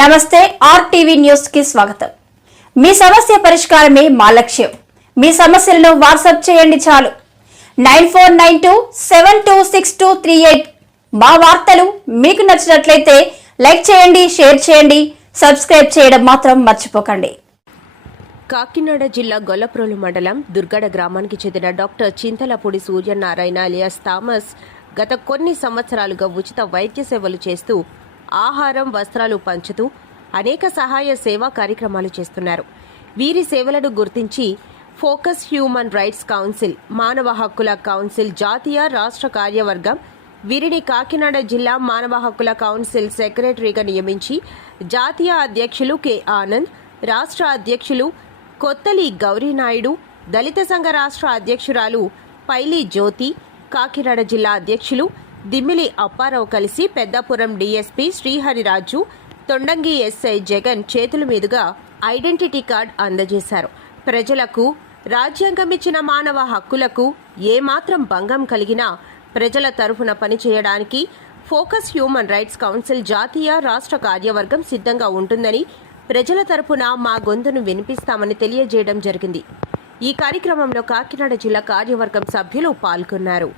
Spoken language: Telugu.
నమస్తే ఆర్టీవీ న్యూస్ కి స్వాగతం. మీ సమస్య పరిష్కారమే మా లక్ష్యం. మీ సమస్యలను వాట్సాప్ చేయండి చాలు. 9492726238. మా వార్తలు మీకు నచ్చినట్లయితే లైక్ చేయండి, షేర్ చేయండి, సబ్స్క్రైబ్ చేయడం మాత్రం మర్చిపోకండి. కాకినాడ జిల్లా గొల్లప్రోలు మండలం దుర్గడ గ్రామానికి చెందిన doctor Chintalapudi Suryanarayana alias Thomas గత కొన్ని సంవత్సరాలుగా ఉచిత వైద్య సేవలు చేస్తూ ఆహారం, వస్త్రాలు పంచుతూ అనేక సహాయ సేవా కార్యక్రమాలు చేస్తున్నారు. వీరి సేవలను గుర్తించి ఫోకస్ హ్యూమన్ రైట్స్ కౌన్సిల్, మానవ హక్కుల కౌన్సిల్ జాతీయ రాష్ట్ర కార్యవర్గం వీరిని కాకినాడ జిల్లా మానవ హక్కుల కౌన్సిల్ సెక్రటరీగా నియమించి జాతీయ అధ్యక్షులు కె ఆనంద్, రాష్ట్ర అధ్యక్షులు కొత్తలి గౌరీనాయుడు, దళిత సంఘ రాష్ట్ర అధ్యక్షురాలు పైలి జ్యోతి, కాకినాడ జిల్లా అధ్యక్షులు దిమ్మిలి అప్పారావు కలిసి పెద్దాపురం డీఎస్పీ శ్రీహరిరాజు, తొండంగి ఎస్ఐ జగన్ చేతుల మీదుగా ఐడెంటిటీ కార్డ్ అందజేశారు. ప్రజలకు రాజ్యాంగం ఇచ్చిన మానవ హక్కులకు ఏమాత్రం భంగం కలిగినా ప్రజల తరఫున పనిచేయడానికి ఫోకస్ హ్యూమన్ రైట్స్ కౌన్సిల్ జాతీయ రాష్ట్ర కార్యవర్గం సిద్ధంగా ఉంటుందని, ప్రజల తరఫున మా గొంతును వినిపిస్తామని తెలియజేయడం జరిగింది. ఈ కార్యక్రమంలో కాకినాడ జిల్లా కార్యవర్గం సభ్యులు పాల్గొన్నారు.